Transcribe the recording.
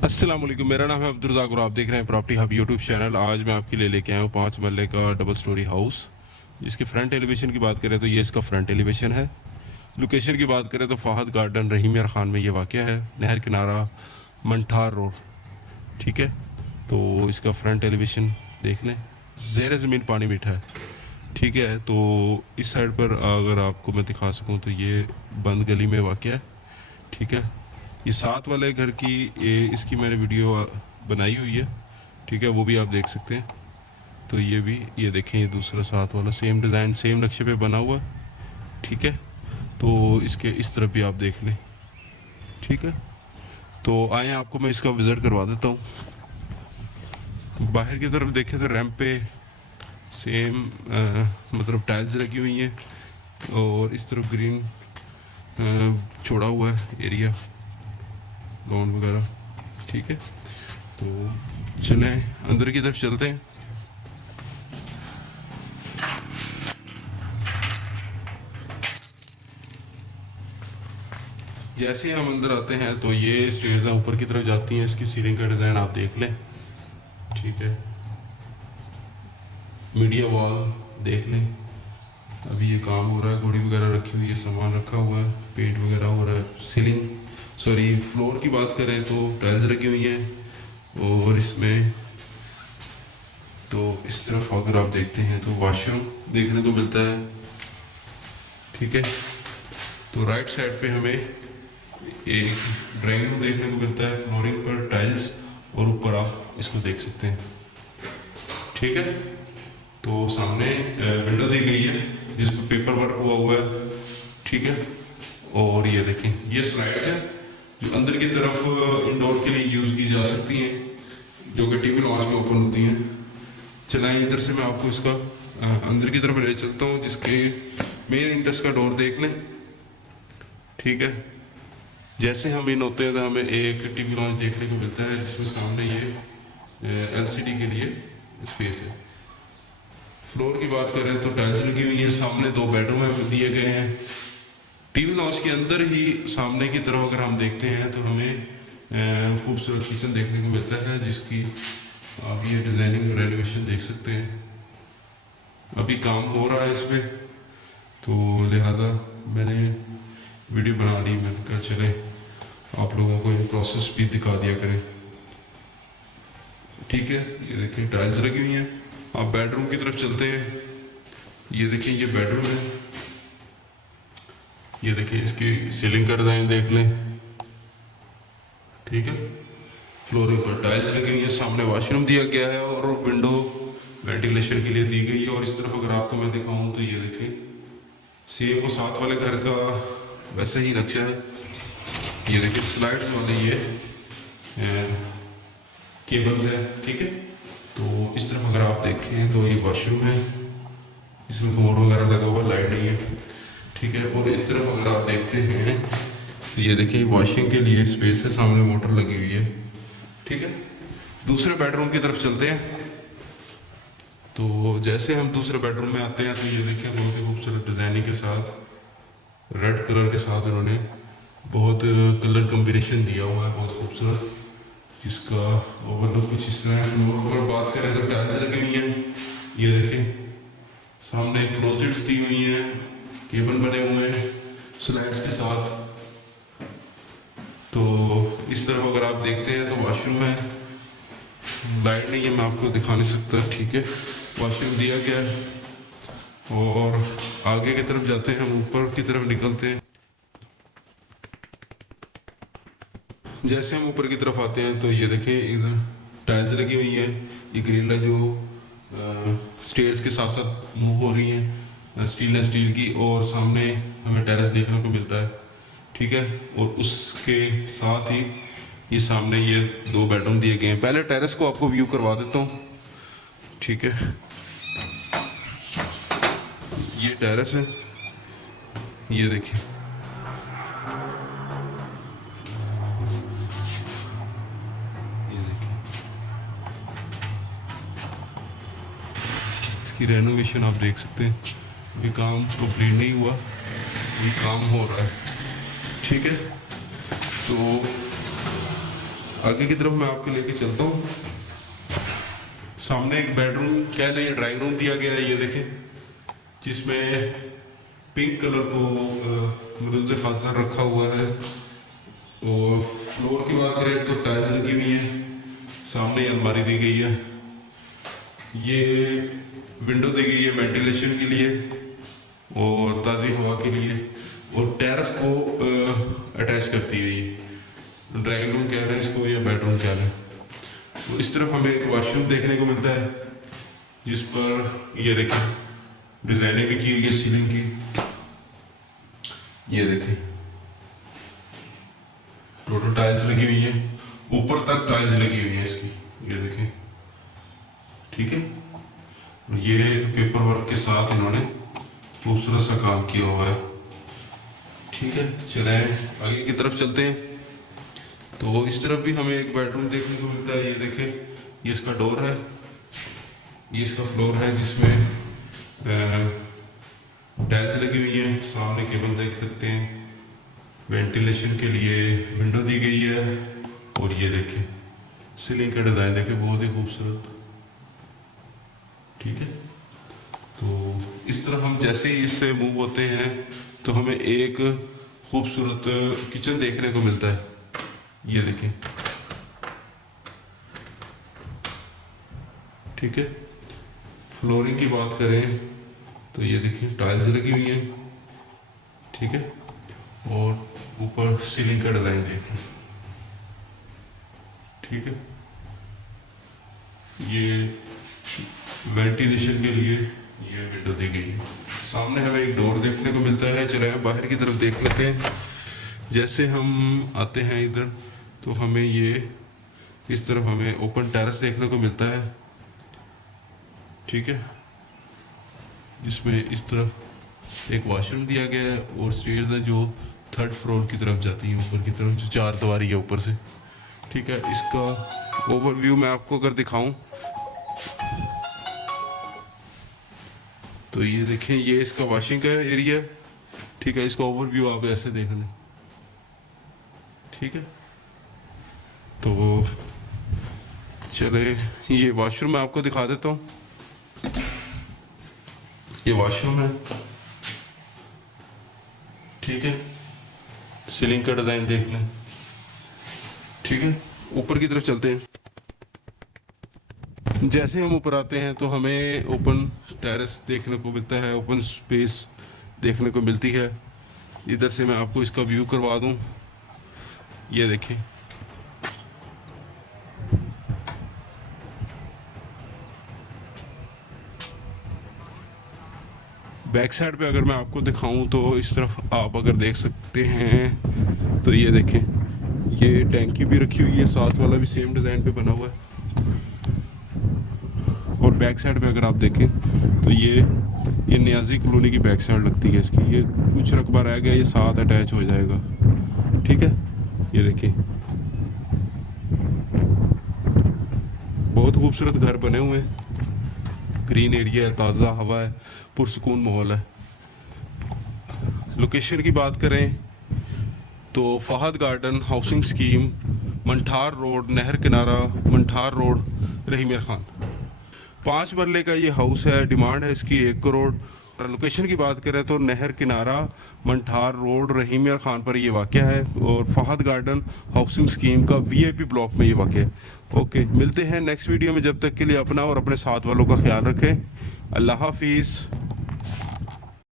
अस्सलाम वालेकुम, मेरा नाम है अब्दुल रज़ाक और आप देख रहे हैं प्रॉपर्टी हब यूट्यूब चैनल। आज मैं आपके लिए लेके आया हूँ 5 मरले का डबल स्टोरी हाउस। इसके फ्रंट एलिवेशन की बात करें तो ये इसका फ्रंट एलिवेशन है। लोकेशन की बात करें तो फ़ाहद गार्डन रहीम यार ख़ान में ये वाक़या है, नहर किनारा मंठार रोड। ठीक है, तो इसका फ्रंट एलिवेशन देख लें, ज़ेर ज़मीन पानी मीठा है। ठीक है, तो इस साइड पर अगर आपको मैं दिखा सकूँ तो ये बंद गली में वाक़या है। ठीक है, ये साथ वाले घर की इसकी मैंने वीडियो बनाई हुई है। ठीक है, वो भी आप देख सकते हैं। तो ये भी, ये देखें, ये दूसरा साथ वाला सेम डिज़ाइन सेम नक्शे पे बना हुआ है। ठीक है, तो इसके इस तरफ भी आप देख लें। ठीक है, तो आए आपको मैं इसका विज़िट करवा देता हूँ। बाहर की तरफ देखें तो रैंप पे सेम मतलब टाइल्स लगी हुई हैं और इस तरफ ग्रीन छोड़ा हुआ है एरिया, लॉन वगैरह। ठीक है, तो चलें अंदर की तरफ चलते हैं। जैसे ही हम अंदर आते हैं तो ये स्टेयर्स ऊपर की तरफ जाती हैं। इसकी सीलिंग का डिज़ाइन आप देख लें। ठीक है, मीडिया वॉल देख लें। अभी ये काम हो रहा है, घोड़ी वगैरह रखी हुई है, सामान रखा हुआ है, पेंट वगैरह हो रहा है। सीलिंग फ्लोर की बात करें तो टाइल्स लगी हुई हैं और इसमें तो इस तरफ अगर आप देखते हैं तो वॉशरूम देखने को मिलता है। ठीक है, तो राइट साइड पे हमें एक ड्राइंग रूम देखने को मिलता है, फ्लोरिंग पर टाइल्स और ऊपर आप इसको देख सकते हैं। ठीक है, तो सामने विंडो दी गई है जिस पर पेपर वर्क हुआ है। ठीक है, और ये देखें, ये स्लाइड्स हैं जो अंदर की तरफ इंडोर के लिए यूज़ की जा सकती हैं, जो कि टीवी लॉन्च में ओपन होती हैं। चलाएं, इधर से मैं आपको इसका अंदर की तरफ ले चलता हूँ, जिसके मेन इंट्रेंस का डोर देख लें। ठीक है, जैसे हम इन होते हैं तो हमें एक टीवी लॉन्च देखने को मिलता है जिसमें सामने ये एलसीडी के लिए स्पेस है। फ्लोर की बात करें तो टाइल्स लगी हुई है, सामने 2 बेडरूम दिए गए हैं। टीवी लॉन्च के अंदर ही सामने की तरफ अगर हम देखते हैं तो हमें खूबसूरत किचन देखने को मिलता है, जिसकी आप ये डिज़ाइनिंग और रेनोवेशन देख सकते हैं। अभी काम हो रहा है इस पर, तो लिहाजा मैंने वीडियो बना ली। मैंने कहा चले आप लोगों को इन प्रोसेस भी दिखा दिया करें। ठीक है, ये देखें टाइल्स लगी हुई हैं। आप बेडरूम की तरफ चलते हैं। ये देखें, ये बेडरूम है। ये देखें, इसकी सीलिंग का डिज़ाइन देख लें। ठीक है, फ्लोरिंग पर टाइल्स लगी हुई है, सामने वॉशरूम दिया गया है और विंडो वेंटिलेशन के लिए दी गई है। और इस तरफ अगर आपको मैं दिखाऊं तो ये देखें, सेम वो साथ वाले घर का वैसे ही नक्शा है। ये देखिए स्लाइड्स वाले ये केबल्स है। ठीक है, तो इस तरफ अगर आप देखें तो ये वॉशरूम है, इसमें कमोड वगैरह लगा हुआ, लाइट नहीं है। ठीक है, और इस तरफ अगर आप देखते हैं तो ये देखिए वॉशिंग के लिए स्पेस है, सामने मोटर लगी हुई है। ठीक है, दूसरे बेडरूम की तरफ चलते हैं। तो जैसे हम दूसरे बेडरूम में आते हैं तो ये देखिए बहुत ही खूबसूरत डिज़ाइनिंग के साथ, रेड कलर के साथ इन्होंने बहुत कलर कम्बिनेशन दिया हुआ है, बहुत खूबसूरत। जिसका ओवरलुक कुछ इस तरह है। फ्लोर पर बात करें तो टाइल्स लगी हुई हैं। ये देखें, सामने क्लोजेट्स दी हुई हैं, केबल बने हुए हैं स्लाइड्स के साथ। तो इस तरफ अगर आप देखते हैं तो वॉशरूम है, लाइट नहीं है, मैं आपको दिखा नहीं सकता। ठीक है, वॉशरूम दिया गया है। और आगे की तरफ जाते हैं, हम ऊपर की तरफ निकलते हैं। जैसे हम ऊपर की तरफ आते हैं तो ये देखें, इधर टाइल्स लगी हुई है। ये ग्रिल है जो स्टेयर्स के साथ साथ मूव हो रही हैं, स्टील की। और सामने हमें टेरेस देखने को मिलता है। ठीक है, और उसके साथ ही ये सामने ये 2 बेडरूम दिए गए हैं। पहले टेरेस को आपको व्यू करवा देता हूँ। ठीक है, ये टेरेस है, ये देखिए। ये देखिए, इसकी रेनोवेशन आप देख सकते हैं। ये काम कंप्लीट नहीं हुआ, ये काम हो रहा है। ठीक है, तो आगे की तरफ मैं आपको लेके चलता हूँ। सामने एक बेडरूम कह लें ड्राइंग रूम दिया गया है, ये देखें, जिसमें पिंक कलर को मरूद खातर रखा हुआ है। और फ्लोर की बात करें तो टाइल्स लगी हुई हैं, सामने अलमारी दी गई है, ये विंडो दी गई है वेंटिलेशन के लिए और ताज़ी हवा के लिए, और टेरेस को अटैच करती है। ये ड्राइंग रूम कह रहे हैं इसको या बेडरूम कह रहे हैं। तो इस तरफ हमें एक वॉशरूम देखने को मिलता है, जिस पर ये देखें डिज़ाइनिंग भी की हुई है सीलिंग की, ये देखें टोटल टाइल्स लगी हुई है, ऊपर तक टाइल्स लगी हुई है इसकी, ये देखें, ठीक है। ये पेपर वर्क के साथ इन्होंने खूबसूरत सा काम किया हुआ है, ठीक है। चले आगे की तरफ चलते हैं। तो इस तरफ भी हमें एक बेडरूम देखने को मिलता है, ये देखें, ये इसका डोर है, ये इसका फ्लोर है, जिसमें टाइल्स लगी हुई हैं, सामने केबल देख सकते हैं, वेंटिलेशन के लिए विंडो दी गई है, और ये देखें सीलिंग का डिज़ाइन देखें, बहुत ही खूबसूरत, ठीक है। तो इस तरह हम जैसे ही इससे मूव होते हैं तो हमें एक खूबसूरत किचन देखने को मिलता है, ये देखें, ठीक है। फ्लोरिंग की बात करें तो ये देखें टाइल्स लगी हुई हैं, ठीक है, और ऊपर सीलिंग का डिज़ाइन देखें, ठीक है। ये वेंटिलेशन के लिए ये विंडो दी गई है, सामने हमें एक डोर देखने को मिलता है। चले बाहर की तरफ देख लेते हैं। जैसे हम आते हैं इधर तो हमें ये इस तरफ हमें ओपन टेरेस देखने को मिलता है, ठीक है, जिसमें इस तरफ एक वॉशरूम दिया गया है और स्टेयर्स हैं जो 3rd फ्लोर की तरफ जाती हैं, ऊपर की तरफ, जो 4 दीवारी है ऊपर से, ठीक है। इसका ओवरव्यू मैं आपको अगर दिखाऊं तो ये देखें, ये इसका वॉशिंग का एरिया, ठीक है। इसका ओवरव्यू आप ऐसे देख लें, ठीक है। तो चले ये वॉशरूम मैं आपको दिखा देता हूँ। ये वॉशरूम है, ठीक है, सीलिंग का डिज़ाइन देख लें, ठीक है। ऊपर की तरफ चलते हैं। जैसे हम ऊपर आते हैं तो हमें ओपन टेरेस देखने को मिलता है, ओपन स्पेस देखने को मिलती है। इधर से मैं आपको इसका व्यू करवा दूं, ये देखें, बैक साइड पे अगर मैं आपको दिखाऊं तो इस तरफ आप अगर देख सकते हैं तो ये देखें, ये टैंकी भी रखी हुई है, साथ वाला भी सेम डिज़ाइन पे बना हुआ है। और बैक साइड पे अगर आप देखें तो ये नियाजी कॉलोनी की बैक साइड लगती है इसकी, ये कुछ रकबा रह गया, ये साथ अटैच हो जाएगा, ठीक है। ये देखिए बहुत खूबसूरत घर बने हुए हैं, ग्रीन एरिया है, ताज़ा हवा है, पुरसुकून माहौल है। लोकेशन की बात करें तो Fahad garden housing scheme, Manthar road, नहर किनारा, मंठार रोड, रहीम मियां खान। 5 मरले का ये हाउस है, डिमांड है इसकी 1 करोड़। लोकेशन की बात करें तो नहर किनारा, मंठार रोड, रहीम मियां खान पर ये वाक़या है, और फहद गार्डन हाउसिंग स्कीम का VIP ब्लॉक में ये वाक़या है। ओके, मिलते हैं नेक्स्ट वीडियो में, जब तक के लिए अपना और अपने साथ वालों का ख्याल रखें। अल्लाह हाफिज़।